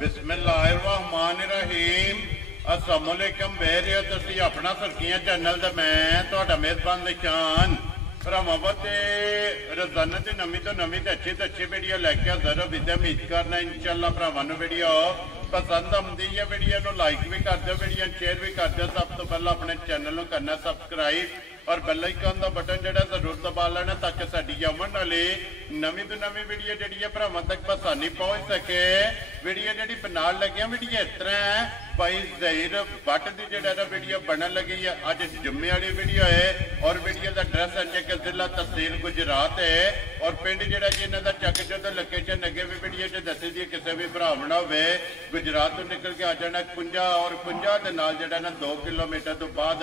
बिस्मिल्लाहिर्रहमानिर्रहीम। अस्सलामुअलैकुम बेरियो तुसी अपना सुर्खियां चैनल ते मैं तुहाडा मेज़बान निशान भरावां ते रोजाना ते नवीं तो अच्छी वीडियो लैके हाज़र होवी ते उम्मीद करना इंशाअल्लाह भरावां नूं वीडियो पसंद आउंदी है। वीडियो नूं लाइक भी कर दो, वीडियो शेयर भी कर दो। सब तो पहला अपने चैनल नूं करना सब्सक्राइब और बेल आइकन का बटन जो जरूर दबा लेना ताकि साडी आवन वाली नवीं तो नवीं वीडियो जी भरावां तक आसानी पहुँच सके। वीडियो जी बनाने लगे वीडियो इस तरह है भाई ज़हीर भट्ट की जो वीडियो बनन लगी है। अज जुम्मे वाली वीडियो है और वीडियो का एड्रैस है कि जिला तहसील गुजरात है और पिंड जो जी इन्हों का चक जो लोकेशन अगे भी वीडियो च दसी दी किसी भी भरावना हो गुजरात तो निकल के आ जाना कुंजा और कुंजा के नाल जो 2 किलोमीटर तो बाद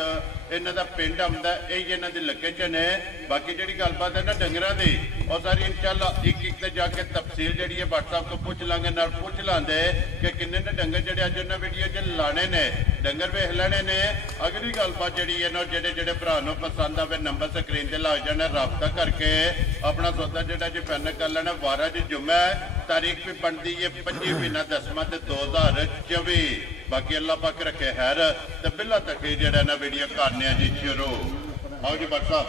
इन्हों का पिंड आता है। यही इन्हों की लोकेशन है। बाकी जी गलबात है ना डंगरां की और सारी इंशाअल्लाह एक जाके तफसील जी है व्हाट्सएप को पूछ लाँगे नाल पूछ लाते कि किन्ने ने डंगर जो अज उन्हें वीडियो च लाने ने डंगर वेख लेने ने। अगली गलबात जी है ना जेडे भरा पसंद आए नंबर स्क्रीन से लग जाना रबता करके अपना सौदा जो जी फाइनल कर लेना। 12 जी जुम्मा है, तारीख भी बनती है 25 महीना 10वां 2024। बाकी अल्लाह पाक रखे खैर तो बिला तक जो ना वीडियो करने जी शुरू। आओ जी भट्ट साहब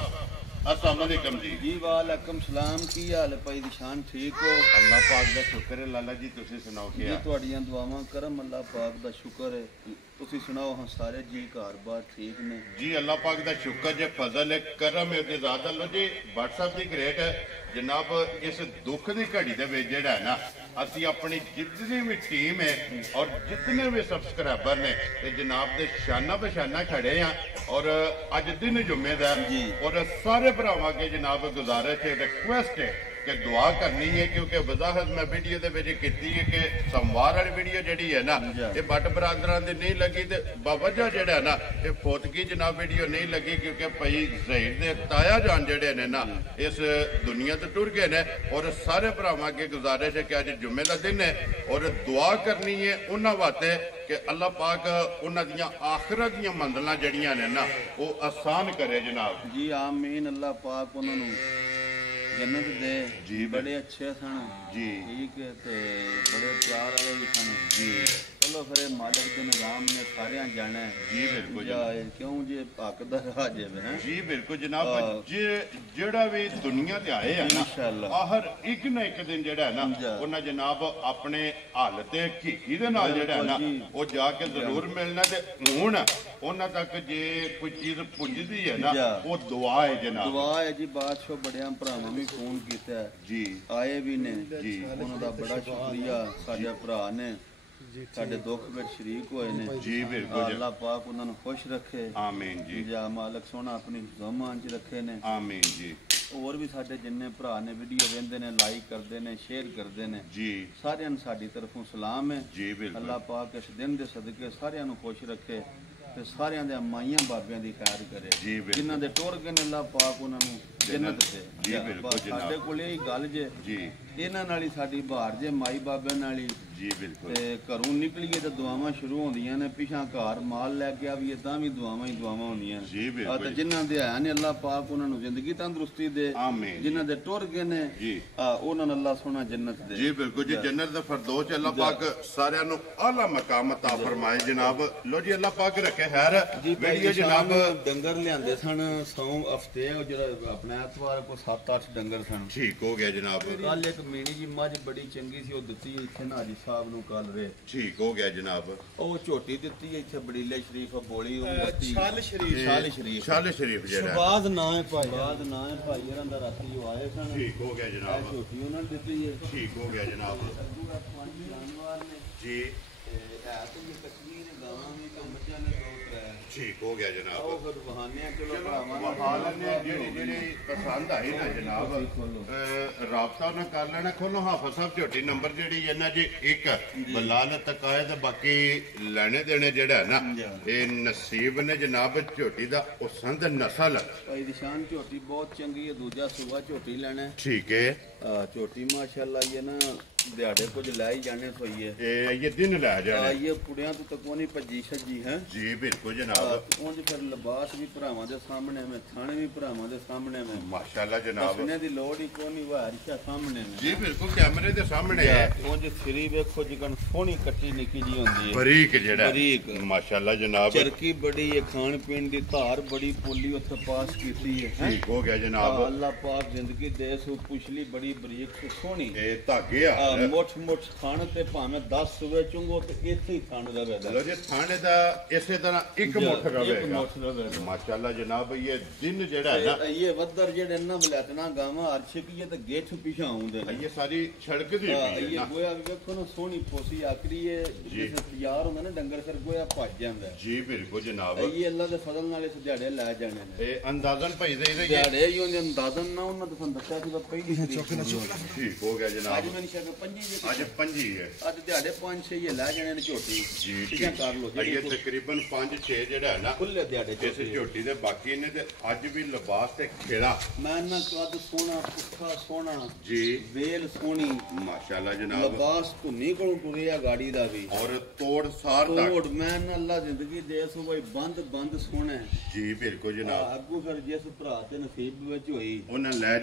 अस्सलाम वालेकुम जी। वालेकुम सलाम। की हाल है भाई निशान? ठीक हो? अल्लाह पाक का शुक्र है। लाला जी तुसी सुनाओ जी तुहाड़ियां दुआवां करम अल्लाह पाक का शुक्र है। तुसी सुनाओ हाँ सारे जी घर बार ठीक ने जी? अल्लाह पाक का शुक्र जे फजल है करम है ज़्यादा लो जी। व्हाट्सएप की ग्रेट है जनाब। इस दुख की घड़ी के जोड़ा है ना असी अपनी जितनी भी टीम है और जितने भी सब्सक्राइबर ने जनाब के शाना बशाना खड़े हैं और अज दिन जुम्मे का और सारे भरावां के जनाब गुजारिश है रिक्वेस्ट है कि दुआ करनी है क्योंकि वजाहत मैं वीडियो की है कि सोमवार वाली वीडियो जी है ना ये भट्ट बरादरां दी नहीं लगी तो बावजह जो है ना ये फोतगी जनाब वीडियो नहीं लगी क्योंकि भाई ज़हीर दे ताया जान जड़े ने ना इस दुनिया तो टुर गए ने और सारे भरावां के गुजारिश है कि अज जुम्मे का दिन है और दुआ करनी है उन्होंने वास्ते कि अल्लाह पाक उन्होंने आखिरत दी मंजिलां जड़ियां ने ना वो आसान करे जनाब जी। आमीन। अल्लाह पाक उन्होंने जन्नत दे जी। बड़े अच्छे सन जी ठीक है ते बड़े प्यार वाले भी सन जी। चलो फिर मालिक के निजाम ने सारे जाना है जी बिल्कुल क्यों जे हक दा राज है जी बिल्कुल जनाब। जेड़ा भी दुनिया ते आए है ना हर एक ना एक दिन जेड़ा है ना उन्हें जनाब अपने हाल ते हकीकी दे नाल जेड़ा है ना वो जाके जरूर मिलना ते हुण उन्हां तक जे कोई चीज पुजदी है ना वो दुआ है जनाब। दुआ है जी। बादशाह बड़ियां भरावां भी फोन किया जी आए भी ने जी उन्हां दा बड़ा शुक्रिया। साडे भरा ने साडे दुख विच शरीक होए ने जी बिल्कुल। अल्लाह पाक उन्होंने खुश रखे आमीन जी। या मालिक सोना अपनी ज़मान च रखे ने आमीन जी। और भी साडे जिन्ने भरा ने वीडियो वेंदे ने लाइक करते हैं शेयर करते हैं जी सारियां नूं साडी तरफों सलाम है जी बिल्कुल। अल्लाह पाक इस दिन दे सदके सारियां नूं खुश रखे ते सारियां दे माइयां बाबियां दी खैर करे जी जिन्हां दे टुर गए ने अल्लाह पाक उन्हां नूं जन्नत दे जी बिल्कुल। साडे कोल यही गल जे जी इन्हां नाल ही साडी बहार जे माई बाबियां नाल ही जी बिल्कुल। ते घरों निकलीए तो दुआवां शुरू होंदियां ने पिछां घर माल लैके आवीए तां भी दुआवां ही दुआवां होंदियां जी बिल्कुल। ते जिन्हां दे है ने अल्लाह पाक उन्हां नूं जिंदगी तंदुरुस्ती दे आमीन। जिन्हां दे टुर गए ने जी उन्हां नूं अल्लाह सोना जन्नत दे जी बिल्कुल जी। जन्नत दा फरदौस अल्लाह पाक सारियां नूं आला मकाम अता फरमाए जनाब। लो जी अल्लाह पाक रखे खैर वीडियो जनाब। डंगर लियांदे सन सौं हफ्ते जेड़ा अपने एतवार को 7-8 डंगर सन ठीक हो गया जनाब। कल एक मीनी जी मझ बड़ी चंगी सी ओ दित्ती इत्थे नाजी साहब नूं कल रे ठीक हो गया जनाब। ਉਹ ਝੋਟੀ ਦਿੱਤੀ ਹੈ ਇੱਥੇ ਬੜੀਲੇ ਸ਼ਰੀਫ ਬੋਲੀ ਉਹ ਦਿੱਤੀ ਛਲ ਸ਼ਰੀਫ ਛਲ ਸ਼ਰੀਫ ਜਿਹੜਾ ਸਵਾਦ ਨਾ ਹੈ ਭਾਈ ਸਵਾਦ ਨਾ ਹੈ ਭਾਈ ਇਹਨਾਂ ਦਾ ਰਾਤੀ ਉਹ ਆਏ ਸਨ ਠੀਕ ਹੋ ਗਿਆ ਜਨਾਬ। ਝੋਟੀ ਉਹਨਾਂ ਨੇ ਦਿੱਤੀ ਹੈ ਠੀਕ ਹੋ ਗਿਆ ਜਨਾਬ ਜਾਨਵਰ ਨੇ ਜੀ ਹੈ ਤੇ ਇਹ ਤਸਵੀਰ ਗਾਵਾਂ ਵੀ ਤੇ ਮੱਝਾਂ ਨੇ ਦੋ ਤਰੇ ठीक हो गया जनाब। ਉਹ ਫਿਰ ਬਹਾਨੇ ਚਲੋ ਭਰਾਵਾਂ हाल ने जेड़ी पसंद आई ना जनाब राबता ना कर लेना। खोलो हाफिज साहब झोटी नंबर जेड़ी है ना जी एक बलाल तक आए तो बाकी लेने देने जेड़ा है ना ये नसीब ने जनाब। झोटी दा पसंद नस्ल भाई निशान झोटी बहुत चंगी है दूजा सुबह झोटी लेना ठीक है। झोटी माशाल्लाह ये ना दिहाड़े कुछ लै ही जाने सोइए ये दिन लै जाने ये पुड़ियां तो तको नहीं भजी शजी है जी बिल्कुल ਬਿਲਕੁਲ ਜਨਾਬ। ਉਂਝ ਫਿਰ ਲਿਬਾਸ ਵੀ ਭਰਾਵਾਂ ਦੇ ਸਾਹਮਣੇ ਮੈਂ, ਥਾਣੇ ਵੀ ਭਰਾਵਾਂ ਦੇ ਸਾਹਮਣੇ ਮੈਂ, ਮਾਸ਼ਾਅੱਲਾ ਜਨਾਬ। ਦੱਸਣੇ ਦੀ ਲੋੜ ਹੀ ਕੋਈ ਨਹੀਂ, ਵਾਰਿਸ਼ਾ ਸਾਹਮਣੇ ਮੈਂ ਜੀ ਬਿਲਕੁਲ ਕੈਮਰੇ ਦੇ ਸਾਹਮਣੇ ਹੈ। ਉਂਝ ਸਿਰੀ ਵੇਖੋ ਜਿਕਣ ਸੋਹਣੀ ਕੱਟੀ ਨਿੱਕੀ ਜੀ ਹੁੰਦੀ ਹੈ, ਬਰੀਕ ਜਿਹੜਾ ਬਰੀਕ। ਮਾਸ਼ਾਅੱਲਾ ਜਨਾਬ। ਚਰਕੀ ਬੜੀ ਹੈ, ਖਾਣ ਪੀਣ ਦੀ ਧਾਰ ਬੜੀ ਪੋਲੀ ਉੱਥੇ ਪਾਸ ਕੀਤੀ ਹੈ। ਠੀਕ ਹੋ ਗਿਆ ਜਨਾਬ। ਅੱਲਾਹ ਪਾਕ ਜ਼ਿੰਦਗੀ ਦੇ ਸੋ ਪੁਛਲੀ ਬੜੀ ਬਰੀਕ ਤੇ ਸੋਹਣੀ। ਇਹ ਧਾਗੇ ਆ ਮੁੱਠ ਖਾਣ ਤੇ ਭਾਵੇਂ 10 ਸੂਵੇ ਚੁੰਗੋ ਤੇ ਇੱਥੇ ਹੀ ਖਾਣ ਰਵੇਗਾ। ਲੋ ਜੀ ਥਾਣੇ ਦਾ ਇਸੇ ਤਰ੍ਹਾਂ ਇੱਕ ਮੁੱਠ ਰਵੇਗਾ। ਰਵੇਗਾ ਮਾਸ਼ਾਅੱਲਾ ਜਨਾਬ। ਇਹ ਦਿਨ ਜਿਹੜਾ ਹੈ ਨਾ, ਇਹ ਵੱਦਰ ਜਿਹੜੇ ਨਾ ਬਲਤਨਾ ਗਾਵਾਂ ਅਰਸ਼ਕੀ ਤੇ ਗੇਠ ਪਿਛਾ ਆਉਂਦੇ ਨੇ। ਇਹ ਸਾਰੀ ਛੜਕਦੀ ਪਈ ਹੈ ਇਹ ਨਾ। ਗੋਇਆ ਵੀ ਵੇਖੋ ਨਾ ਸੋਹਣੀ ਪੋਸੀ ਆਕਰੀ ਹੈ, ਜਿਸ ਤਿਆਰ ਹੁੰਦਾ ਨਾ ਡੰਗਰ ਫਿਰ ਗੋਇਆ ਭੱਜ ਜਾਂਦਾ। ਜੀ ਬਿਲਕੁਲ ਜਨਾਬ। ਇਹ ਅੱਲਾ ਦੇ ਫਜ਼ਲ ਨਾਲ ਇਸ ਦਿਹਾੜੇ ਲੈ ਜਾਣੇ ਨੇ। ਇਹ ਅੰਦਾਜ਼ਨ ਭਾਈ ਦੇ ਇਹਦੇ ਦਿਹਾੜੇ ਹੀ ਉਹਦੇ ਅੰਦਾਜ਼ਨ ਨਾ ਉਹਨਾਂ ਤੋਂ ਦੱਸਿਆ ਸੀ ਪਹਿਲੀ ਠੀਕ ਹੋ ਗਿਆ ਜਨਾਬ। ਅੱਜ ਮੈਨੂੰ ਸ਼ੱਕ ਪੰਜੀ ਜੇ ਅੱਜ ਪੰਜੀ ਹੈ। ਅੱਜ ਦਿਹਾੜੇ 5-6 ਹੀ ਲੈ ਜਾਣੇ ਨੇ ਝੋਟੀ। ਜੀ ਠੀਕ ਹੈ, ਕਰ ਲਓ ਇਹ ਤਕਰੀਬਨ 5-6 ਜਿਹੜਾ ਹੈ ਨਾ ਖੁੱਲੇ ਦਿਹਾੜੇ ਇਸ ਝੋਟੀ ਦੇ ਬਾਕੀ ਨੇ ਤੇ ਅੱਜ ਵੀ ਲਿਬਾਸ ਤੇ ਖੇੜਾ। ਮੈਂ ਨਾ ਕੱਦ ਸੋਹਣਾ, ਪੁੱਠਾ ਸੋਹਣਾ, ਜੀ ਵੇਲ ਸੋਹਣੀ, ਮਾਸ਼ਾਅੱਲਾ ਜਨਾਬ। ਲਿਬਾਸ ਧੁੰਨੀ ਕੋਲੋਂ ਟੁਰਿਆ ਗਾੜੀ ਦਾ ਵੀ ਔਰ ਤੋੜ ਸਾਰ ਤੱਕ। ਤੋੜ ਮੈਂ ਨਾ ਅੱਲਾ ਜ਼ਿੰਦਗੀ ਦੇ ਸੋ ਬਈ ਬੰਦ ਸੋਹਣਾ ਹੈ। ਜੀ ਬਿਲਕੁਲ ਜਨਾਬ। ਅੱਗੂ ਫਿਰ ਜਿਸ ਭਰਾ ਦੇ ਨਸੀਬ ਵਿੱਚ ਹੋਈ ਉਹਨਾਂ ਲੈ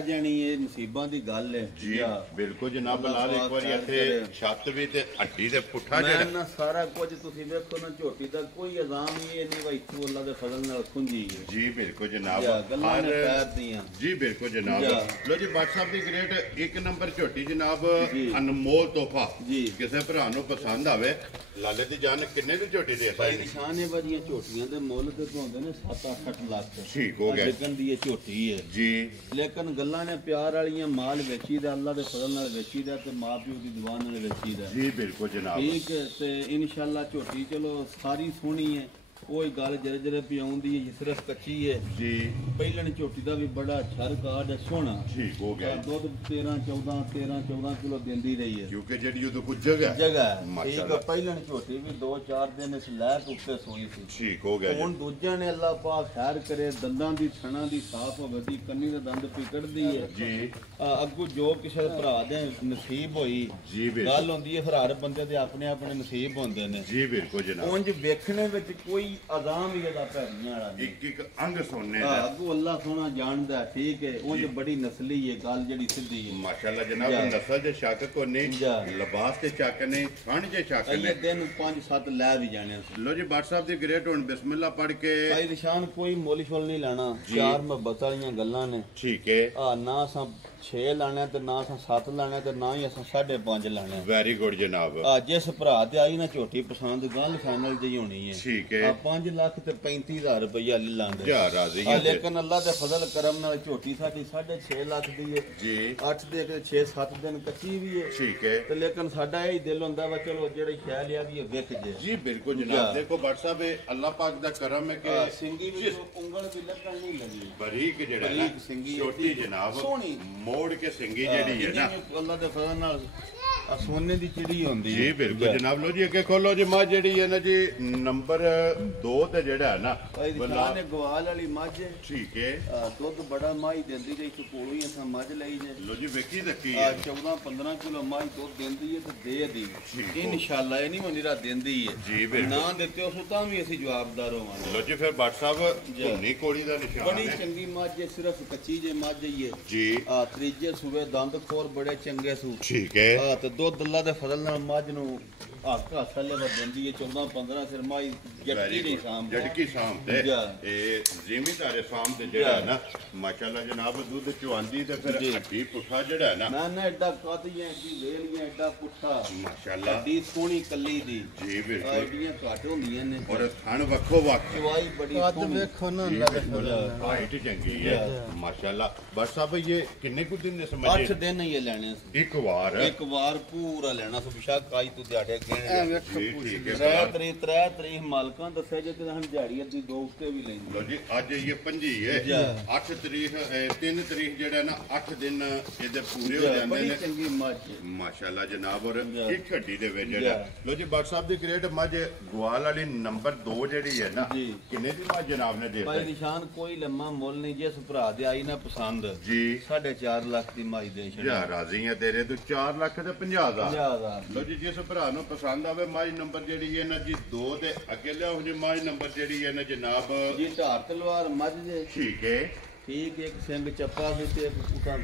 ਜਾਣੀ ਇਹ ਨਸੀਬਾਂ ਦੀ ਗੱਲ ਹੈ। ਜੀ ਬਿਲਕੁਲ ਜਨਾਬ। ਲਾਲ ਇੱਕ ਵਾਰੀ ਇੱਥੇ ਛੱਤ ਵੀ ਤੇ ਹੱਡੀ ਤੇ ਪੁੱਠਾ ਮੈਂ ਜਿਹੜਾ ਨਾ ਸਾਰਾ ਕੁਝ ਤੁਸੀਂ ਵੇਖੋ ਨਾ, ਝੋਟੀ ਦਾ ਕੋਈ ਇਲਜ਼ਾਮ ਹੀ ਨਹੀਂ ਵਾ ਇੱਥੋਂ ਅੱਲਾ ਦੇ ਫਜ਼ਲ ਨਾਲ ਖੁੰਝੀ ਹੈ। ਜੀ ਬਿਲਕੁਲ ਜਨਾਬ। ਗੱਲਾਂ ਨੇ ਪੈਰ ਦੀਆਂ। ਜੀ ਬਿਲਕੁਲ ਜਨਾਬ। ਲੋ ਜੀ WhatsApp ਦੀ ਗ੍ਰੇਟ 1 ਨੰਬਰ ਝੋਟੀ ਜਨਾਬ, ਜੀ। ਅਨਮੋਲ ਤੋਹਫਾ। ਜੀ। ਕਿਸੇ ਭਰਾ ਨੂੰ ਪਸੰਦ ਆਵੇ, ਲਾਲੇ ਦੀ ਜਾਨ ਕਿੰਨੇ ਦੀ ਝੋਟੀ ਦੇ ਭਾਈ ਸਕਦੇ? ਨਿਸ਼ਾਨੇ ਵਾਲੀਆਂ ਝੋਟੀਆਂ ਦੇ ਮੁੱਲ ਤੇ ਹੁੰਦੇ ਨੇ 7-8 ਲੱਖ। ਠੀਕ ਹੋ ਗਿਆ ਲੇਕਿਨ ਦੀ ਇਹ ਝੋਟੀ ਹੈ ਜੀ। ਲੇਕਿਨ ਗੱਲਾਂ ਨੇ ਪਿਆਰ ਵਾਲੀਆਂ, ਮਾਲ ਵੇਚੀ ਦਾ ਅੱਲਾ ਦੇ ਫਜ਼ਲ ਨਾਲ ਵੇਚੀ ਦਾ ਤੇ ਮਾਂ ਪਿਓ ਦੀ ਦੁਆ ਨਾਲ ਵੇਚੀ ਦਾ। ਜੀ ਬਿਲਕੁਲ ਜਨਾਬ। ਠੀਕ ਹੈ, ਤੇ ਇਨਸ਼ਾਅੱਲਾ ਝੋਟੀ ਚਲੋ ਸਾਰੀ ਸੋਹਣੀ ਹੈ। ਕੋਈ ਗੱਲ ਜਿਹੜੇ ਪਿਆਉਂਦੀ ਹੈ, ਸਿਰਫ ਕੱਚੀ ਹੈ ਜੀ। ਪਹਿਲਣ ਝੋਟੀ ਦਾ ਵੀ ਬੜਾ ਛਰ ਕਾਰਡ ਹੈ, ਸੋਹਣਾ। ਠੀਕ ਹੋ ਗਿਆ। ਦੁੱਧ 13-14 ਕਿਲੋ ਦਿੰਦੀ ਰਹੀ ਹੈ, ਕਿਉਂਕਿ ਜਿਹੜੀ ਉਹਦੇ ਕੋਲ ਜਗ੍ਹਾ ਹੈ। ਠੀਕ ਮਾਸ਼ਾਅੱਲਾ। ਹੈ, ਪਹਿਲਣ ਝੋਟੀ ਵੀ 2-4 ਦਿਨ ਇਸ ਲੈਕ ਉੱਤੇ ਸੋਈ ਸੀ। ਠੀਕ ਹੋ ਗਿਆ ਹੁਣ ਜੀ। ਦੂਜਿਆਂ ਨੇ ਅੱਲਾਹ ਪਾਕ ਖੈਰ ਕਰੇ, ਦੰਦਾਂ ਦੀ ਥਣਾ ਦੀ ਸਾਫ਼ ਹੋਵੇ ਦੀ, ਕੰਨੀ ਦੇ ਦੰਦ ਪਿਕੜਦੀ ਹੈ ਜੀ। ਅੱਗੂ ਜੋ ਕਿਸੇ ਭਰਾ ਦੇ ਨਸੀਬ ਹੋਈ ਜੀ ਬਿਲਕੁਲ। ਗੱਲ ਹੁੰਦੀ ਹੈ, ਫਿਰ ਹਰ ਬੰਦੇ ਦੇ ਆਪਣੇ ਨਸੀਬ ਹੁੰਦੇ ਨੇ। ਜੀ ਬਿਲਕੁਲ ਜਨਾਬ। ਉਂਝ ਵੇਖਣੇ ਵਿੱਚ ਕੋਈ ਆਜ਼ਾਮ ਹੀ ਇਹਦਾ ਭੈਣੀਆਂ ਵਾਲਾ ਨਹੀਂ। ਇੱਕ ਅੰਗ ਸੋਨੇ ਹਾਂ, ਦਾ। ਅੱਗੂ ਅੱਲਾਹ ਸੋਹਣਾ ਜਾਣਦਾ। ਠੀਕ ਹੈ, ਉਂਝ ਬੜੀ ਨਸਲੀ ਹੈ ਗੱਲ, ਜਿਹੜੀ ਸਿੱਧੀ ਹੈ। ਮਾਸ਼ਾਅੱਲਾ ਜਨਾਬ। ਨਸਲ ਦੇ ਸ਼ੱਕ ਕੋ ਨਹੀਂ, ਲਿਬਾਸ ਤੇ ਚੱਕ ਨੇ, ਖਾਣ ਦੇ ਚੱਕ ਨੇ। ਇਹ ਦਿਨ 5-7 ਲੈ ਵੀ ਜਾਣੇ ਸੀ। ਲੋ ਜੀ WhatsApp ਦੀ ਗ੍ਰੇਟ ਹੁਣ ਬਿਸਮਿਲ੍ਲਾ ਪੜ ਕੇ। ਭਾਈ ਨਿਸ਼ਾਨ ਕੋਈ ਮੁੱਲ ਸ਼ੁੱਲ ਨਹੀਂ ਲੈਣਾ, ਚਾਰ ਮੁਹੱਬਤ ਵਾਲੀਆਂ ਗੱਲਾਂ ਨੇ। ਠੀਕ ਹੈ। ਨਾ ਅਸਾਂ 6 ਲੈਣਾ ਤੇ ਨਾ ਅਸਾਂ 7 ਲੈਣਾ ਤੇ ਨਾ ਹੀ ਅਸਾਂ 5.5 ਲੈਣਾ। ਵੈਰੀ ਗੁੱਡ ਜਨਾਬ। ਜਿਸ ਭਰਾ ਤੇ ਆਈ ਨਾ ਝੋਟੀ ਪਸੰਦ, ਗੱਲ ਫਾਈਨਲ ਜਿਹੀ ਹੋਣੀ ਹੈ। ਠੀਕ ਹੈ। 5 ਲੱਖ ਤੇ 35,000 ਰੁਪਇਆ ਲੈ ਲਾਂਗੇ। ਜਾ ਰਾਜ਼ੀ ਹੈ। ਲੇਕਿਨ ਅੱਲਾ ਦੇ ਫਜ਼ਲ ਕਰਮ ਨਾਲ ਝੋਟੀ ਸਾਡੀ 6.5 ਲੱਖ ਦੀ ਹੈ ਜੀ। 8 ਦੇ 6-7 ਦਿਨ ਕੱਚੀ ਵੀ ਹੈ। ਠੀਕ ਹੈ। ਤੇ ਲੇਕਿਨ ਸਾਡਾ ਇਹ ਦਿਲ ਹੁੰਦਾ ਵਾ ਚਲੋ ਜਿਹੜੇ ਖਿਆਲ ਆ ਵੀ ਇਹ ਵਿਕ ਜੇ। ਜੀ ਬਿਲਕੁਲ ਜਨਾਬ। ਦੇਖੋ WhatsApp ਅੱਲਾਹ ਪਾਕ ਦਾ ਕਰਮ ਹੈ ਕਿ ਸਿੰਗੀ ਵੀ ਉਂਗਲ ਵੀ ਲੱਗਣ ਨਹੀਂ ਲੱਗੀ। ਬਰੀਕ ਜਿਹੜਾ ਨਾ ਛੋਟੀ ਜਨਾਬ, ਮੋੜ ਕੇ ਸਿੰਗੀ ਜਿਹੜੀ ਹੈ ਨਾ, ਅੱਲਾ ਦੇ ਫਜ਼ਲ ਨਾਲ ਸੋਨੇ ਦੀ ਚਿੜੀ ਹੁੰਦੀ ਹੈ। ਜੀ ਬਿਲਕੁਲ ਜਨਾਬ। ਲੋ ਜੀ ਅੱਗੇ ਖੋਲੋ ਜੀ। ਮੱਝ ਜਿਹੜੀ ਹੈ ਨਾ ਜੀ ਨੰਬਰ 2 ਤੇ ਜਿਹੜਾ ਹੈ ਨਾ, ਨੇ ਗਵਾਲ ਵਾਲੀ ਮੱਝ। ਠੀਕ ਹੈ। ਦੁੱਧ ਬੜਾ ਮਾਈ ਦਿੰਦੀ ਜੇ, ਇੱਕ ਕੋਲੋਂ ਹੀ ਅਸਾਂ ਮੱਝ ਲਈ ਜੇ। ਲੋ ਜੀ ਵੇਖੀ ਰੱਖੀ ਹੈ। 14-15 ਕਿਲੋ ਮਾਈ ਦੁੱਧ ਦਿੰਦੀ ਹੈ ਤੇ ਦੇ ਦੀ ਇਨਸ਼ਾਅੱਲਾ। ਇਹ ਨਹੀਂ ਮੰਨੀਰਾ ਦਿੰਦੀ ਹੈ ਜੀ ਬਿਲਕੁਲ। ਨਾ ਦਿੱਤੇ ਉਸ ਤਾਂ ਵੀ ਅਸੀਂ ਜਵਾਬਦਾਰ ਹੋਵਾਂਗੇ। ਲੋ ਜੀ ਫਿਰ WhatsApp ਧੁੰਨੀ ਕੋੜੀ ਦਾ ਨਿਸ਼ਾਨ ਬੜੀ ਹੈ। ਚੰਗੀ ਮੱਝ ਹੈ, ਸਿਰਫ ਕੱਚੀ ਜੇ ਮੱਝ ਹੀ ਹੈ ਜੀ। ਤੀਜੇ ਸੂਬੇ ਦੰਦ ਖੋਰ ਬੜੇ ਚੰਗੇ ਸੂ। ਠੀਕ ਹੈ। ਤੇ ਦੁੱਧ ਅੱਲਾ ਦੇ ਫਜ਼ਲ ਨਾਲ ਮੱਝ ਨੂੰ ਹਾਸਾ ਲੈ ਦਿੰਦੀ ਹੈ। 14-15 ਸਿਰ ਮਾਈ ਜੱਟਕੀ ਨਹੀਂ ਸਾਂਭ ਜਟਕੀ ਸਾਂਭ ਤੇ ਇਹ ਜ਼ਿਮੀਦਾਰੇ ਸਾਂਭ ਤੇ ਜਿਹੜਾ ਹੈ ਨਾ, ਮਾਸ਼ਾਅੱਲਾ ਜਨਾਬ ਦੁੱਧ ਚੁਆਂਦੀ ਤੇ ਫਿਰ ਹੱਡੀ ਪੁੱਠਾ ਜਿਹੜਾ ਹੈ ਨਾ, ਨਾ ਐਡਾ ਕਾਦੀਆਂ ਐਡੀ ਵੇਲੀਆਂ ਐਡਾ ਪੁੱਠਾ ਮਾਸ਼ਾਅੱਲਾ ਹੱਡੀ ਸੋਹਣੀ ਕੱਲੀ ਦੀ। ਜੀ ਬਿਲਕੁਲ। ਐਡੀਆਂ ਘੱਟ ਹੁੰਦੀਆਂ ਨੇ ਔਰ ਥਣ ਵੱਖੋ ਵੱਖ, ਚਵਾਈ ਬੜੀ ਸੋਹਣੀ। ਵੇਖੋ ਨਾ ਹਾਈਟ ਚੰਗੀ ਹੈ ਮਾਸ਼ਾਅੱਲਾ। ਬਸ ਸਾਹਿਬ ਇਹ ਕਿੰਨੇ ਕੁ ਦਿਨ ਦੇ ਸਮਝ 8 ਦਿਨ ਹੀ ਇਹ ਲੈਣੇ ਸੀ। ਇੱਕ ਵਾਰ ਪੂਰਾ ਲੈਣਾ ਸੀ। ਬਿਸ਼ੱਕ ਕਾਈ ਤੂੰ ਦਿਹਾੜੇ ਜੀ ਠੀਕ ਹੈ। 3 ਤਰੀਕ ਮਾਲਕਾਂ ਦੱਸਿਆ ਜੇ ਤੇ ਹਣ ਦਿਹਾੜੀ ਅੱਧੀ 2 ਉੱਤੇ ਵੀ ਲੈਂਦੇ। ਲੋ ਜੀ ਅੱਜ ਇਹ 5 ਹੈ। 8 ਤਰੀਕ 3 ਤਰੀਕ ਜਿਹੜਾ ਨਾ 8 ਦਿਨ ਇਹਦੇ ਪੂਰੇ ਹੋ ਜਾਂਦੇ ਬੜੀ ਨੇ। ਚੰਗੀ ਮੱਝ ਮਾਸ਼ਾਅੱਲਾ ਜਨਾਬ। ਔਰ ਇੱਕ ਹੱਡੀ ਦੇ ਵਿੱਚ ਜਿਹੜਾ ਲੋ ਜੀ WhatsApp ਦੀ ਗ੍ਰੇਟ ਮੱਝ ਗਵਾਲ ਵਾਲੀ ਨੰਬਰ 2 ਜਿਹੜੀ ਹੈ ਨਾ, ਕਿੰਨੇ ਦੀ ਮੱਝ ਜਨਾਬ ਨੇ ਦੇ ਭਾਈ ਦਿੱਤੀ? ਨਿਸ਼ਾਨ ਕੋਈ ਲੰਮਾ ਮੁੱਲ ਨਹੀਂ, ਜਿਸ ਭਰਾ ਦੇ ਆਈ ਨਾ ਪਸੰਦ ਜੀ 4.5 ਲੱਖ ਦੀ ਮਾਈ ਦੇ ਛੱਡ। ਜਾ ਰਾਜ਼ੀ ਹੈ ਤੇਰੇ ਤੋਂ 4 ਲੱਖ ਤੇ 50 50,000 50,000 ਲੋ ਜੀ ਜਿਸ ਭਰਾ ਨੂੰ ਪਸੰਦ ਆਵੇ ਮਾਝ ਨੰਬਰ ਜਿਹੜੀ ਹੈ ਨਾ ਜੀ 2 ਦੇ ਅੱਗੇ ਲਿਆਓ ਜੀ ਮਾਝ ਨੰਬਰ ਜਿਹੜੀ ਹੈ ਨਾ ਜਨਾਬ ਜੀ ਧਾਰ ਤਲਵਾਰ ਮੱਝ ਦੇ ਠੀਕ ਹੈ ਠੀਕ ਇੱਕ ਸਿੰਘ ਚੱਪਾ ਵੀ ਤੇ ਇੱਕ ਉਤਾਂ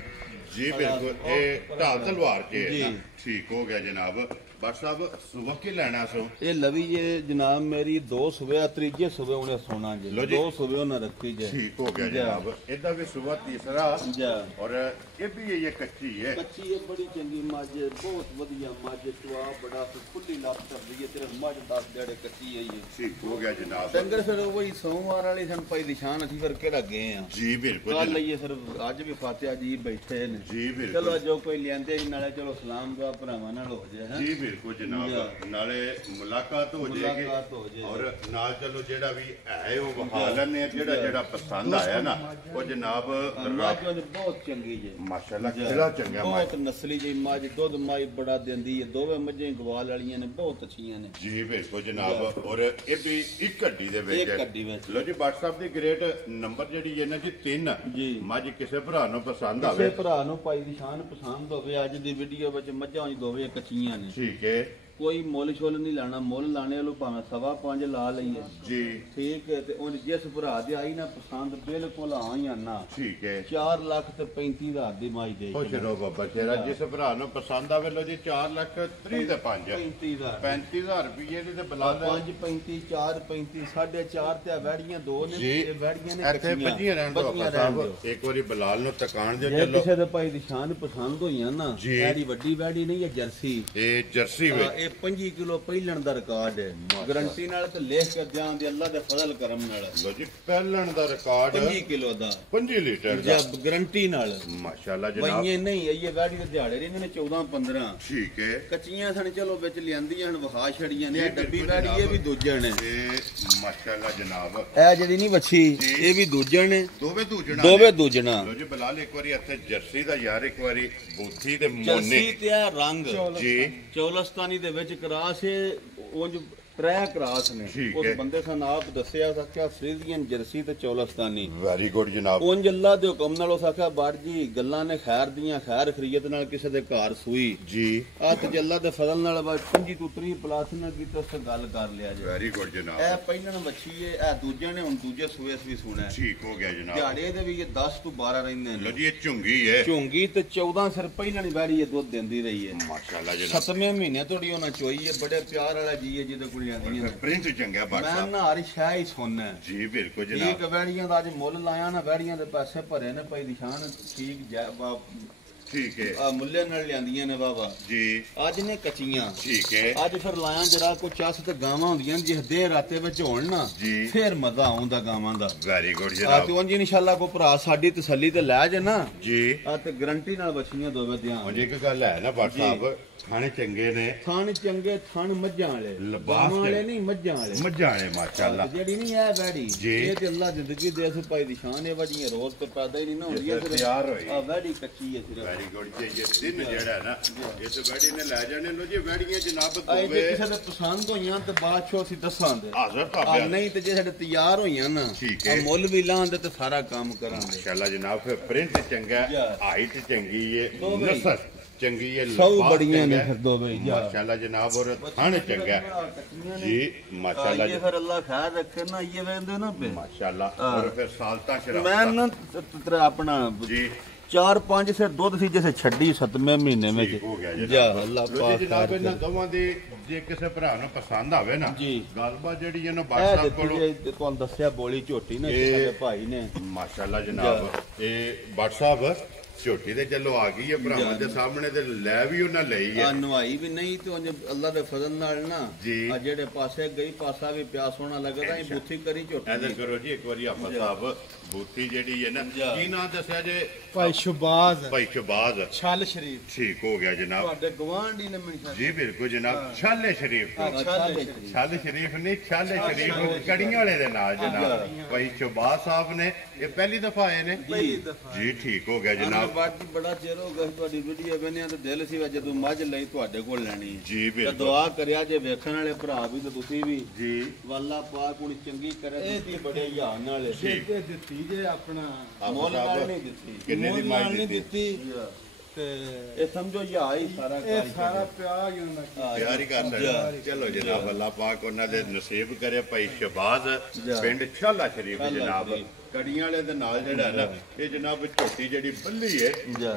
ਜੀ ਬਿਲਕੁਲ ਇਹ ਢਾਲ ਤਲਵਾਰ ਕੇ ਜੀ। ਹੈ ਨਾ ਠੀਕ ਹੋ ਗਿਆ ਜਨਾਬ ਬਸ ਸਾਹਿਬ ਸੁਬਹ ਕੀ ਲੈਣਾ ਸੋ ਇਹ ਲਵੀ ਜੇ ਜਨਾਬ ਮੇਰੀ 2 ਸੂਬੇ ਤੀਜੇ ਸੂਬੇ ਉਹਨੇ ਸੋਨਾ ਜੀ ਲਓ ਜੀ। 2 ਸੂਬੇ ਉਹਨਾਂ ਰੱਖੀ ਜੇ ਠੀਕ ਹੋ ਗਿਆ ਜਨਾਬ ਇਹਦਾ ਵੀ ਸੁਬਹ ਤੀਸਰਾ ਜਾ ਔਰ ਇਹ ਵੀ ਇਹ ਕੱਚੀ ਹੈ ਕੱਚੀ ਇਹ ਬੜੀ ਚੰਗੀ ਮੱਝ ਹੈ, ਬਹੁਤ ਵਧੀਆ ਮੱਝ ਚਵਾ ਬੜਾ ਖੁੱਲੀ ਲੱਤ ਕਰਦੀ ਹੈ ਤੇਰੇ ਮੱਝ 10 ਦਿਹਾੜੇ ਕੱਚੀ ਹੈ ਇਹ ਠੀਕ ਹੋ ਗਿਆ ਜਨਾਬ ਡੰਗਰ ਫਿਰ ਉਹੀ ਸੋਮਵਾਰ ਵਾਲੀ ਸਾਨੂੰ ਪਈ ਨਿਸ਼ਾਨ ਅਸੀਂ ਫਿਰ ਕਿਹੜਾ ਗਏ ਆ ਜੀ ਬਿਲਕੁਲ ਕੱਲ ਜਨਾਬ। ਲਈਏ ਫਿਰ ਅੱਜ ਵੀ ਫਾਤਿਹਾ ਜੀ ਬੈਠੇ ਨੇ ਜੀ ਚਲੋ ਬਿਲਕੁਲ ਜੋ ਕੋਈ ਲਿਆਂਦੇ ਜੀ ਨਾਲੇ ਚਲੋ ਸਲਾਮ ਦੁਆ ਭਰਾਵਾਂ ਨਾਲ ਹੋ ਜਾਏ ਹੈਂ। ਜੀ ਬਿਲਕੁਲ ਜਨਾਬ ਨਾਲੇ ਮੁਲਾਕਾਤ ਹੋ ਜਾਏਗੀ ਮੁਲਾਕਾਤ ਹੋ ਜਾਏਗੀ। ਔਰ ਨਾਲ ਚਲੋ ਜਿਹੜਾ ਵੀ ਹੈ ਉਹ ਵਿਖਾ ਲੈਣੇ ਆ ਜਿਹੜਾ ਪਸੰਦ ਆਇਆ ਨਾ ਉਹ ਜਨਾਬ ਮੱਝ ਉਹਦੀ ਬਹੁਤ ਚੰਗੀ ਜੇ ਮਾਸ਼ਾਅੱਲਾ ਕਿਹੜਾ ਚੰਗਾ ਬਹੁਤ ਨਸਲੀ ਜੀ ਮੱਝ ਦੁੱਧ ਮਾਈ ਬੜਾ ਦਿੰਦੀ ਹੈ ਦੋਵੇਂ ਮੱਝਾਂ ਗਵਾਲ ਵਾਲੀਆਂ ਨੇ ਬਹੁਤ ਅੱਛੀਆਂ ਨੇ ਜੀ ਬਿਲਕੁਲ ਜਨਾਬ ਔਰ ਇਹ ਵੀ ਇੱਕ ਹੱਡੀ ਦੇ ਵਿੱਚ ਇੱਕ ਹੱਡੀ ਵਿੱਚ। ਲੋ ਜੀ WhatsApp ਦੀ ਗ੍ਰੇਟ ਨੰਬਰ ਜਿਹੜੀ ਹੈ ਨਾ ਜੀ 3 ਜੀ। ਮੱਝ ਕਿਸੇ ਭਰਾ ਨੂੰ ਪਸੰਦ ਕਿਸੇ ਆਵੇ ਭਰਾ ਨੂੰ ਪਾਈ ਦੀ ਸ਼ਾਨ ਪਸੰਦ ਹੋਵੇ ਅੱਜ ਦੀ ਵੀਡੀਓ ਵਿੱਚ ਮੱਝਾਂ ਹੀ ਦੋਵੇਂ ਕੱਚੀਆਂ ਨੇ ਠੀਕ ਹੈ ਕੋਈ ਮੁੱਲ ਛੁੱਲ ਨਹੀਂ ਲਾਣਾ ਮੁੱਲ ਲਾਣੇ ਵਾਲੂ ਭਾਵੇਂ 5.5 ਲਾ ਲਈਏ ਜੀ ਠੀਕ ਹੈ ਤੇ ਉਹ ਜਿਸ ਭਰਾ ਦੇ ਆਈ ਨਾ ਪਸੰਦ ਬਿਲਕੁਲ ਹਾਂ ਜਾਂ ਨਾ ਠੀਕ ਹੈ 4 ਲੱਖ ਤੇ 35,000 ਦੀ ਮਾਈ ਦੇ ਖੁਸ਼ ਰਹੋ ਬਾਬਾ ਤੇਰਾ ਜਿਸ ਭਰਾ ਨੂੰ ਪਸੰਦ ਆਵੇ ਲੋ ਜੀ 4 ਲੱਖ 30 ਤੇ 5 35,000 35,000 ਰੁਪਏ ਦੀ ਤੇ ਬਲਾ ਲੈ 5 35 4 35 4.5 ਤੇ ਵੈੜੀਆਂ ਦੋ ਨੇ ਜੀ ਇਹ ਵੈੜੀਆਂ ਨੇ ਇੱਥੇ ਬੱਜੀਆਂ ਰਹਿਣ ਦੋ ਬੱਝੀਆਂ ਆਪਾਂ ਰਹਿਣ ਦਿਓ। ਸਾਹਿਬ ਇੱਕ ਵਾਰੀ ਬਲਾਲ ਨੂੰ ਤਕਾਣ ਦਿਓ ਜੇ ਚਲੋ ਕਿਸੇ ਦੇ ਭਾਈ ਦੀ ਸ਼ਾਨ ਪਸੰਦ ਹੋਈਆਂ ਨਾ ਜੀ। ਇਹਦੀ ਵੱਡੀ ਵੈੜੀ ਨਹੀਂ ਹੈ ਜਰਸੀ ਇਹ ਜਰਸੀ ਵਿੱਚ ਇਹ 25 ਕਿਲੋ ਪਹਿਲਣ ਦਾ ਰਿਕਾਰਡ ਹੈ ਗਰੰਟੀ ਨਾਲ ਤੇ ਲਿਖ ਕੇ ਦਿਆਂ ਦੇ ਅੱਲਾ ਦੇ ਫਜ਼ਲ ਕਰਮ ਨਾਲ ਲੋ ਜੀ ਪਹਿਲਣ ਦਾ ਰਿਕਾਰਡ 25 ਕਿਲੋ ਦਾ 5 ਲੀਟਰ ਦਾ ਜਬ ਗਰੰਟੀ ਨਾਲ ਮਾਸ਼ਾਅੱਲਾ ਜਨਾਬ ਬਈਏ ਨਹੀਂ ਇਹ ਗਾੜੀ ਦੇ ਦਿਹਾੜੇ ਰਹਿੰਦੇ ਨੇ 14 15 ਠੀਕ ਹੈ ਕੱਚੀਆਂ ਸਨ ਚਲੋ ਵਿੱਚ ਲਿਆਂਦੀਆਂ ਹਨ ਵਿਖਾ ਛੜੀਆਂ ਨੇ ਇਹ ਇਹ ਡੱਬੀ ਬਿਲਕੁਲ ਗਾੜੀ ਇਹ ਵੀ ਜਨਾਬ। ਦੂਜੇ ਨੇ ਇਹ ਮਾਸ਼ਾਅੱਲਾ ਜਨਾਬ ਇਹ ਜਿਹੜੀ ਨਹੀਂ ਵੱਛੀ ਜੀ। ਇਹ ਵੀ ਦੂਜੇ ਨੇ ਦੋਵੇਂ ਦੂਜਣਾ ਦੋਵੇਂ ਦੂਜਣਾ ਲੋ ਜੀ ਬਲਾਲ ਇੱਕ ਵਾਰੀ ਇੱਥੇ ਜਰਸੀ ਦਾ ਯਾਰ ਇੱਕ ਵਾਰੀ ਬੂਥੀ ਤੇ ਜਰਸੀ ਮੋਨੇ ਤੇ ਆ ਰੰਗ ਜੀ ਚੌਲਸਤਾਨੀ ਦੇ ਵਿੱਚ ਕਰਾਸ ਉਂਝ ਤਰੇ ਕਰਾਸ ਨੇ ਠੀਕ ਉਸ ਹੈ। ਬੰਦੇ ਸਨ ਆਪ ਦੱਸਿਆ ਸਕਿਆ ਫਰੀਜ਼ੀਅਨ ਜਰਸੀ ਤੇ ਚੌਲਸਤਾਨੀ ਵੈਰੀ ਗੁੱਡ ਜਨਾਬ ਉਂਝ ਅੱਲਾ ਦੇ ਹੁਕਮ ਨਾਲ ਉਸ ਆਖਿਆ ਬਾੜ ਜੀ ਗੱਲਾਂ ਨੇ ਖੈਰ ਦੀਆਂ ਖੈਰ ਖਰੀਅਤ ਨਾਲ ਕਿਸੇ ਦੇ ਘਰ ਸੂਈ ਜੀ ਆ ਤੇ ਅੱਲਾ ਦੇ ਫਜ਼ਲ ਨਾਲ ਬਸ 25 ਤੋਂ 30 ਪਲਾਸ ਨਾ ਕੀਤੀ ਉਸ ਗੱਲ ਕਰ ਲਿਆ ਜੀ ਵੈਰੀ ਗੁੱਡ ਜਨਾਬ ਇਹ ਪਹਿਲਣ ਵੱਛੀ ਏ ਇਹ ਦੂਜੇ ਨੇ ਹੁਣ ਦੂਜੇ ਸੂਏ ਵੀ ਸੁਣਿਆ ਠੀਕ ਹੋ ਗਿਆ ਜਨਾਬ ਦਿਹਾੜੇ ਦੇ ਵੀ ਇਹ 10 ਤੋਂ 12 ਰਹਿੰਦੇ ਲੋ ਨੇ ਜੀ ਇਹ ਝੁੰਗੀ ਹੈ ਝੁੰਗੀ ਤੇ 14 ਸਿਰ ਪਹਿਲਣ ਬੈੜੀ ਇਹ ਦੁੱਧ ਦਿੰਦੀ ਰਹੀ ਹੈ ਮਾਸ਼ਾਅੱਲਾ ਜਨਾਬ 7ਵੇਂ ਮਹੀਨੇ ਤੋੜੀ ਉਹਨਾਂ ਚੋਈ ਹੈ ਬੜੇ ਪਿਆਰ ਵਾਲਾ ਜੀ ਹੈ ਜਿਹਦੇ ਕੁੜੀਆਂ ਦੀਆਂ ਨੇ ਪ੍ਰਿੰਟ ਚੰਗਾ ਬਾਟ ਮੈਂ ਸਾਹਿਬ ਨਾ ਹਰ ਸ਼ਾਹ ਹੀ ਸੁਣਨਾ ਹੈ। ਜੀ ਬਿਲਕੁਲ ਠੀਕ ਜਨਾਬ ਵੈੜੀਆਂ ਦਾ ਅੱਜ ਮੁੱਲ ਲਾਇਆ ਨਾ ਵੈੜੀਆਂ ਦੇ ਪੈਸੇ ਭਰੇ ਨੇ ਭਾਈ ਦੀ ਸ਼ਾਨ ਠੀਕ ਠੀਕ ਹੈ ਮੁੱਲੇ ਨਾਲ ਲਿਆਂਦੀਆਂ ਨੇ ਬਾਬਾ ਜੀ ਅੱਜ ਨੇ ਕੱਚੀਆਂ ਠੀਕ ਹੈ ਅੱਜ ਫਿਰ ਲਾਇਆ ਜਿਹੜਾ ਕੋ ਚੱਸ ਤੇ ਗਾਵਾਂ ਹੁੰਦੀਆਂ ਨੇ, ਜਿਸ ਦੇ ਰਾਤੇ ਵਿੱਚ ਹੋਣ ਨਾ ਜੀ। ਫਿਰ ਮਜ਼ਾ ਆਉਂਦਾ ਗਾਵਾਂ ਦਾ ਵੈਰੀ ਗੁੱਡ ਆ ਜਨਾਬ ਤੇ ਉਂਝ ਇਨਸ਼ਾਅੱਲਾ ਕੋ ਭਰਾ ਸਾਡੀ ਤਸੱਲੀ ਤੇ ਲੈ ਜੇ ਨਾ ਜੀ ਆ ਤੇ ਗਰੰਟੀ ਨਾਲ ਬਚੀਆਂ ਦੋਵੇਂ ਹੁਣ ਧਿਆਨ ਇੱਕ ਗੱਲ ਹੈ ਨਾ ਬਾਟ ਸਾਹਿਬ ਖਾਣੇ ਚੰਗੇ ਨੇ ਥਣ ਚੰਗੇ ਥਣ ਮੱਝਾਂ ਵਾਲੇ ਲਿਬਾਸ ਗਾਵਾਂ ਵਾਲੇ ਚੰਗੇ। ਨਹੀਂ ਮੱਝਾਂ ਵਾਲੇ ਮੱਝਾਂ ਨੇ ਮਾਸ਼ਾਅੱਲਾ ਤੇ ਜਿਹੜੀ ਨਹੀਂ ਇਹ ਵੈੜੀ ਜੀ। ਇਹ ਤੇ ਅੱਲਾ ਜ਼ਿੰਦਗੀ ਦੇ ਇਸ ਭਾਈ ਦੀ ਸ਼ਾਨ ਹੈ ਵਜੀਆਂ ਰੋਜ਼ ਤੇ ਪੈਦਾ ਹੀ ਨਹੀਂ ਨਾ ਹੁੰਦੀਆਂ ਜਿਸ ਤਿਆਰ ਹੋਈ। ਆ ਵੈੜੀ ਕੱਚੀ ਹੈ ਸਿਰਫ ਵੈਰੀ ਗੁੱਡ ਜੀ ਇਹ ਦਿਨ ਜਿਹੜਾ ਹੈ ਨਾ ਇਸ ਵੈੜੀ ਨੇ ਲੈ ਜਾਣੇ ਲੋ ਜੀ ਵੈੜੀਆਂ ਜਨਾਬ ਆਏ ਦੋਵੇਂ ਜੇ ਕਿਸੇ ਦੇ ਪਸੰਦ ਹੋਈਆਂ ਤੇ ਬਾਅਦ ਚੋਂ ਅਸੀਂ ਦੱਸਾਂਗੇ ਹਾਜ਼ਰ ਆ ਭਾਬਿਆ ਨਹੀਂ ਤੇ ਜੇ ਸਾਡੇ ਤਿਆਰ ਹੋਈਆਂ ਨਾ ਠੀਕ ਆ ਹੈ। ਮੁੱਲ ਵੀ ਲਾਉਂਦੇ ਤੇ ਸਾਰਾ ਕੰਮ ਕਰਾਂਗੇ ਮਾਸ਼ਾਅੱਲਾ ਜਨਾਬ ਫਿਰ ਪ੍ਰਿੰਟ ਚੰਗਾ ਜੀ। ਹਾਈਟ ਚੰਗੀ ਹੈ ਦੋਵੇਂ ਹੀ। ਨਸਲ ਚੰਗੀ ਹੈ ਸੌ ਲਿਬਾਸ ਬੜੀਆਂ ਨੇ ਚੰਗਾ ਹੈ। ਫਿਰ ਦੋਵੇਂ ਹੀ, ਜੀ। ਮਾਸ਼ਾਅੱਲਾ ਜਨਾਬ ਔਰ ਥਣ ਚੰਗਾ ਹੈ। ਜੀ ਮਾਸ਼ਾਅੱਲਾ ਇਹ ਫਿਰ ਅੱਲਾ ਖੈਰ ਰੱਖੇ ਨਾ ਇਹ ਵੇਂਦੇ ਨਾ ਪੇ ਮਾਸ਼ਾਅੱਲਾ ਹਾਂ। ਔਰ ਫਿਰ ਸਾਲਤਾ ਮੈਂ ਸ਼ਰਾਬ ਨਾ ਤੇਰਾ ਆਪਣਾ ਜੀ 4-5 ਸਿਰ ਦੁੱਧ ਸੀ ਜਿਵੇਂ ਛੱਡੀ 7ਵੇਂ ਮਹੀਨੇ ਵਿੱਚ ਠੀਕ ਹੋ ਗਿਆ ਜਨਾਬ। ਜਾ ਅੱਲਾ ਲਓ ਜੀ ਪਾਕ ਜਨਾਬ ਖੈਰ ਇਹਨਾਂ ਕਰੇ। ਦੋਵਾਂ ਦੀ ਜੇ ਕਿਸੇ ਭਰਾ ਨੂੰ ਪਸੰਦ ਆਵੇ ਨਾ ਜੀ। ਗੱਲਬਾਤ ਜਿਹੜੀ ਇਹਨੂੰ ਇਹ WhatsApp ਦਿੱਤੀ ਕੋਲੋਂ ਜੇ ਤੁਹਾਨੂੰ ਦੱਸਿਆ ਬੋਲੀ ਝੋਟੀ ਨਾ ਇਹ- ਕਿਸੇ ਦੇ ਭਾਈ ਨੇ ਮਾਸ਼ਾਅੱਲਾ ਜਨਾਬ ਇਹ WhatsApp ਝੋਟੀ ਤੇ ਚਲੋ ਆ ਗਈ ਹੈ ਭਰਾਵਾਂ ਦੇ ਸਾਹਮਣੇ ਤੇ ਲੈ ਵੀ ਉਹਨਾਂ ਲਈ ਹੈ ਆ ਨਵਾਈ ਵੀ ਨਹੀਂ ਤੇ ਉਂਝ ਅੱਲਾ ਦੇ ਫਜ਼ਲ ਨਾਲ ਨਾ ਜੀ। ਆ ਜਿਹੜੇ ਪਾਸੇ ਗਈ ਪਾਸਾ ਵੀ ਪਿਆ ਸੋਹਣਾ ਲੱਗਦਾ ਇਹ ਬੁੱਥੀ ਕਰੀ ਝੋਟੀ ਐਦਰ ਦੀ। ਕਰੋ ਜੀ ਇੱਕ ਵਾਰੀ ਆਪਾਂ ਸਾਹਿਬ ਬੂਤੀ ਜਿਹੜੀ ਹੈ ਨਾ ਜਾ। ਕੀ ਨਾਂ ਦੱਸਿਆ ਜੇ ਭਾਈ ਸ਼ੁਬਾਜ਼ ਭਾਈ ਸ਼ਬਾਜ਼ ਛਲ ਸ਼ਰੀਫ ਠੀਕ ਹੋ ਗਿਆ ਜਨਾਬ ਤੁਹਾਡੇ ਗਵਾਂਢੀ ਨੇ ਮੈਨੂੰ ਜੀ ਬਿਲਕੁਲ ਜਨਾਬ ਛਾਲੇ ਸ਼ਰੀਫ ਤੋਂ ਛਾਲੇ ਛਾਲੇ ਸ਼ਰੀਫ ਨਹੀਂ ਛਾਲੇ ਸ਼ਰੀਫ ਕੜੀਆਂ ਵਾਲੇ ਦੇ ਨਾਲ ਜਨਾਬ ਭਾਈ ਸ਼ਬਾਜ਼ ਸਾਹਿਬ ਨੇ ਇਹ ਪਹਿਲੀ ਦਫਾ ਆਏ ਨੇ ਜੀ ਜੀ ਠੀਕ ਹੋ ਗਿਆ ਜਨਾਬ ਜਨਾਬ ਬਾਕੀ ਬੜਾ ਚਿਰ ਹੋ ਗਿਆ ਸੀ ਤੁਹਾਡੀ ਵੀਡੀਓ ਬਣਿਆ ਤੇ ਦਿਲ ਸੀ ਜਦੋਂ ਮੱਝ ਲਈ ਤੁਹਾਡੇ ਕੋਲ ਲੈਣੀ ਹੈ ਜੀ ਤੇ ਬਿਲਕੁਲ ਦੁਆ ਕਰਿਆ ਜੇ ਵੇਖਣ ਵਾਲੇ ਭਰਾ ਵੀ ਤੇ ਤੁਸੀਂ ਵੀ ਜੀ ਵੱਲਾ ਪਾਕ ਹੁਣ ਚੰਗੀ ਕਰੇ ਦਿੱਤੀ ਬੜੇ ਯਾਰ ਨਾਲ ਠੀਕ। ਤੇ ਦਿੱਤੀ ਜੇ ਆਪਣਾ ਆਪ ਮੁੱਲ ਨਾਲ ਸਾਹਿਬ ਨਹੀਂ ਦਿੱਤੀ ਕਿੰਨੇ ਦੀ ਮੁੱਲ ਮਾਈ ਨਾਲ ਨਹੀਂ ਦਿੱਤੀ ਦਿੱਤੀ ਤੇ ਇਹ ਸਮਝੋ ਯਾ ਹੀ ਸਾਰਾ ਇਹ ਸਾਰਾ ਪਿਆ ਹੀ ਉਹਨਾਂ ਦਾ ਤਿਆਰ ਹੀ ਕਰ ਲੈਣਾ ਚਲੋ ਜਨਾਬ ਅੱਲਾਹ ਪਾਕ ਉਹਨਾਂ ਦੇ ਨਸੀਬ ਕਰੇ ਭਾਈ ਸ਼ਬਾਜ਼ ਪਿੰਡ ਛਾਲਾ ਸ਼ਰੀਫ ਜਨਾਬ ਕੜੀਆਂ ਵਾਲੇ ਦੇ ਨਾਲ ਜਿਹੜਾ ਨਾ ਇਹ ਜਨਾਬ ਝੋਟੀ ਜਿਹੜੀ ਬੱਲੀ ਹੈ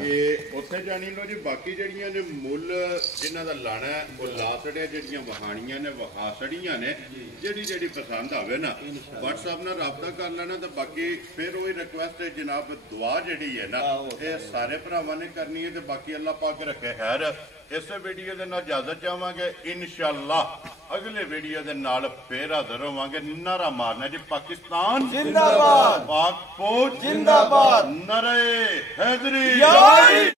ਇਹ ਉੱਥੇ ਜਾਣੀ ਲੋ ਜੀ ਬਾਕੀ ਜਿਹੜੀਆਂ ਨੇ ਮੁੱਲ ਜਿਨ੍ਹਾਂ ਦਾ ਲਾਣਾ ਹੈ, ਉਹ ਲਾ ਛੜਿਆ ਜਿਹੜੀਆਂ ਵਹਾਣੀਆਂ ਨੇ ਵਹਾ ਛੜੀਆਂ ਨੇ ਜਿਹੜੀ ਪਸੰਦ ਆਵੇ ਨਾ WhatsApp ਨਾਲ ਰਾਬਤਾ ਕਰ ਲੈਣਾ ਤੇ ਬਾਕੀ ਫਿਰ ਉਹੀ ਰਿਕੁਐਸਟ ਹੈ ਜਨਾਬ ਦੁਆ ਜਿਹੜੀ ਹੈ ਨਾ ਇਹ ਸਾਰੇ ਭਰਾਵਾਂ ਨੇ ਕਰਨੀ ਹੈ ਤੇ ਬਾਕੀ ਅੱਲਾਹ ਪਾਕ ਰੱਖੇ ਖੈਰ ਇਸੇ ਵੀਡੀਓ ਦੇ ਨਾਲ ਇਜਾਜ਼ਤ ਚਾਹਾਂਗੇ ਇਨਸ਼ਾਅੱਲਾ ਅਗਲੇ ਵੀਡੀਓ ਦੇ ਨਾਲ ਫੇਰ ਹਾਜ਼ਰ ਹੋਵਾਂਗੇ ਨਾਰਾ ਮਾਰਨਾ ਜੀ ਪਾਕਿਸਤਾਨ ਜ਼ਿੰਦਾਬਾਦ ਪਾਕ ਫੌਜ ਜ਼ਿੰਦਾਬਾਦ ਨਰੇ ਹੈਦਰੀ